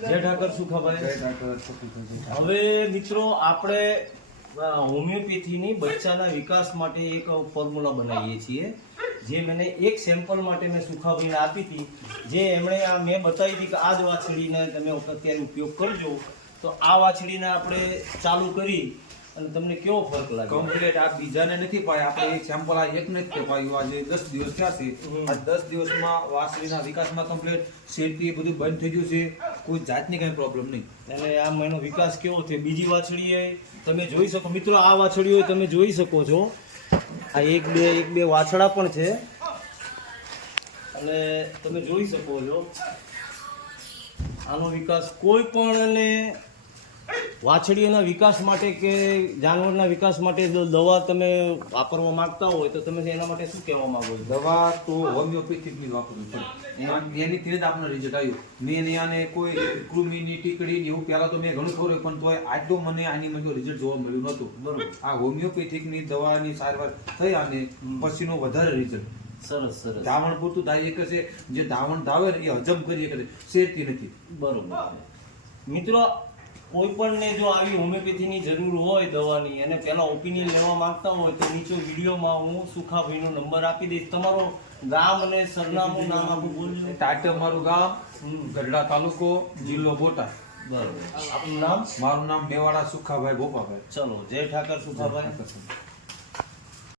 જય ઠાકર સુખાભાઈ. હવે મિત્રો આપણે હોમિયોપેથીની બચ્ચાના વિકાસ માટે એક ફોર્મ્યુલા બનાવીએ છીએ, જે મને એક સેમ્પલ માટે મેં સુખાભાઈને આપી હતી, જે એમણે મેં બતાવી હતી કે આ જ વાછડીને તમે અત્યારે ઉપયોગ કરજો. તો આ વાછડીને આપણે ચાલુ કરી અને તમને કેવો ફરક લાગે? કમ્પ્લીટ આ બીજાને નથી પાય, આપણે એક સેમ્પલ આ એકને જ પાયું. આજે 10 દિવસ થયા છે. આ 10 દિવસમાં વાછડીના વિકાસમાં કમ્પ્લીટ શેરતી બધું બંધ થઈ ગયું છે, કોઈ જાતની કઈ પ્રોબ્લેમ નહીં. એટલે આમ એનો વિકાસ કેવો થયો? બીજી વાછડીએ તમે જોઈ શકો મિત્રો, આ વાછડીઓ તમે જોઈ શકો છો, આ એક બે વાછડા પણ છે અને તમે જોઈ શકો છો આનો વિકાસ. કોઈ પણ અને વાછડીઓના વિકાસ માટે કે જાનવરના વિકાસ માટે જો દવા તમે વાપરવા માંગતા હોય તો તમે એના માટે શું કહેવા માંગો છો? દવા તો હોમિયોપેથિકની વાપરવી પડે, એનીથી જ આપણને રિઝલ્ટ આવ્યું. મેં આને કોઈ કૃમિની ટીકડી એવું પહેલા તો મેં ઘણું ખબર પણ તોય આટલું મને આની મને રિઝલ્ટ જોવા મળ્યું નહોતું. બરોબર. આ હોમિયોપેથિકની દવાની સારવાર થઈ અને પછીનો વધારે રિઝલ્ટ. સરસ સરસ. ધાવણ પૂરતું ધારી એક છે, જે ધાવણ ધાવે ને એ હજમ કરી શકે, શેરતી નથી. બરોબર. મિત્રો કોઈ પણને જો આવી હોમિયોપેથીની જરૂર હોય દવાની અને પહેલા ઓપિનિયન લેવા માંગતા હોય તો નીચે વિડીયોમાં હું સુખાભાઈનો નંબર આપી દઈશ. તમારો ગામ અને સરનામું નામ આપું બોલજો. ટાટમ મારું ગામ, ગઢડા તાલુકો, જિલ્લો બોટાદ. બરોબર. આપનું નામ? મારું નામ મેવાડા સુખાભાઈ ગોપાભાઈ. ચલો, જય ઠાકર સુખાભાઈ.